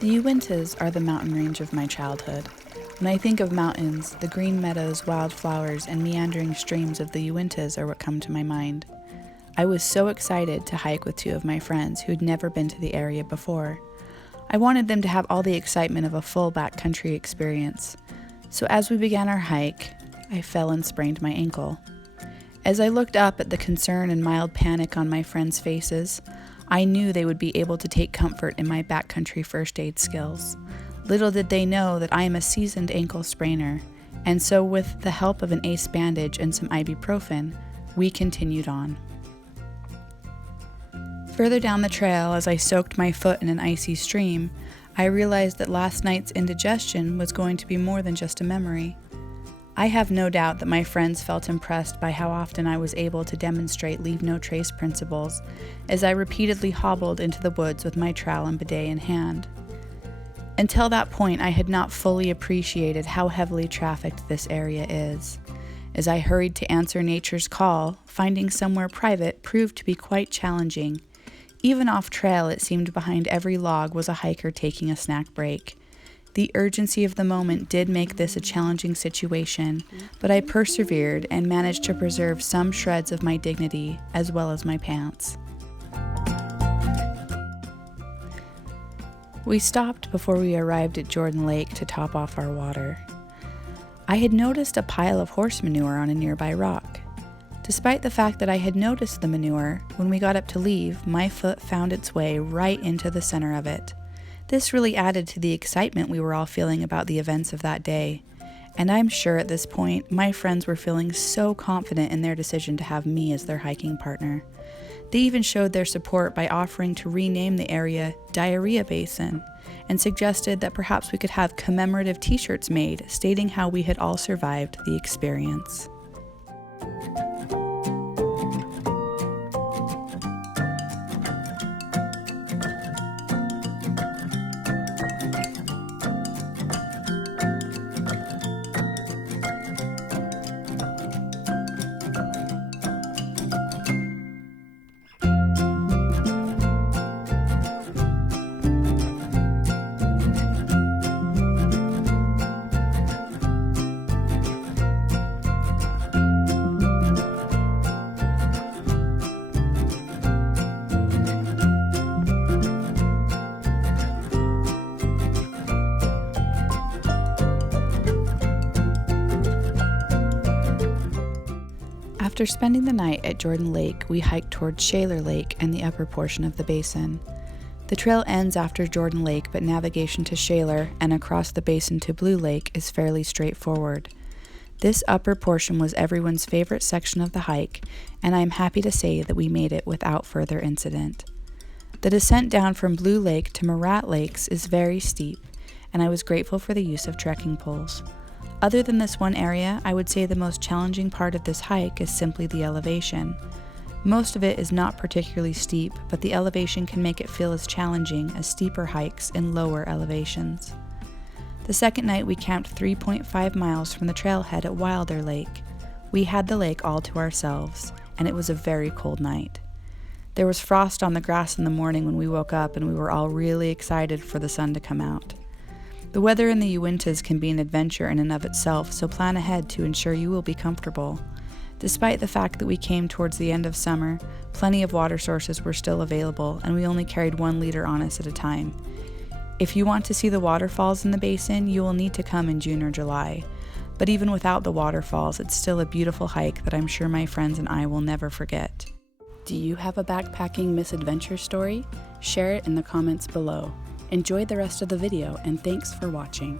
The Uintas are the mountain range of my childhood. When I think of mountains, the green meadows, wildflowers, and meandering streams of the Uintas are what come to my mind. I was so excited to hike with two of my friends who'd never been to the area before. I wanted them to have all the excitement of a full backcountry experience. So as we began our hike, I fell and sprained my ankle. As I looked up at the concern and mild panic on my friends' faces, I knew they would be able to take comfort in my backcountry first aid skills. Little did they know that I am a seasoned ankle sprainer, and so with the help of an ace bandage and some ibuprofen, we continued on. Further down the trail, as I soaked my foot in an icy stream, I realized that last night's indigestion was going to be more than just a memory. I have no doubt that my friends felt impressed by how often I was able to demonstrate leave-no-trace principles as I repeatedly hobbled into the woods with my trowel and bidet in hand. Until that point, I had not fully appreciated how heavily trafficked this area is. As I hurried to answer nature's call, finding somewhere private proved to be quite challenging. Even off-trail, it seemed behind every log was a hiker taking a snack break. The urgency of the moment did make this a challenging situation, but I persevered and managed to preserve some shreds of my dignity as well as my pants. We stopped before we arrived at Jordan Lake to top off our water. I had noticed a pile of horse manure on a nearby rock. Despite the fact that I had noticed the manure, when we got up to leave, my foot found its way right into the center of it. This really added to the excitement we were all feeling about the events of that day. And I'm sure at this point, my friends were feeling so confident in their decision to have me as their hiking partner. They even showed their support by offering to rename the area Diarrhea Basin and suggested that perhaps we could have commemorative t-shirts made stating how we had all survived the experience. After spending the night at Jordan Lake, we hiked towards Shaler Lake and the upper portion of the basin. The trail ends after Jordan Lake, but navigation to Shaler and across the basin to Blue Lake is fairly straightforward. This upper portion was everyone's favorite section of the hike, and I am happy to say that we made it without further incident. The descent down from Blue Lake to Murat Lakes is very steep, and I was grateful for the use of trekking poles. Other than this one area, I would say the most challenging part of this hike is simply the elevation. Most of it is not particularly steep, but the elevation can make it feel as challenging as steeper hikes in lower elevations. The second night we camped 3.5 miles from the trailhead at Wilder Lake. We had the lake all to ourselves, and it was a very cold night. There was frost on the grass in the morning when we woke up, and we were all really excited for the sun to come out. The weather in the Uintas can be an adventure in and of itself, so plan ahead to ensure you will be comfortable. Despite the fact that we came towards the end of summer, plenty of water sources were still available, and we only carried 1 liter on us at a time. If you want to see the waterfalls in the basin, you will need to come in June or July. But even without the waterfalls, it's still a beautiful hike that I'm sure my friends and I will never forget. Do you have a backpacking misadventure story? Share it in the comments below. Enjoy the rest of the video, and thanks for watching.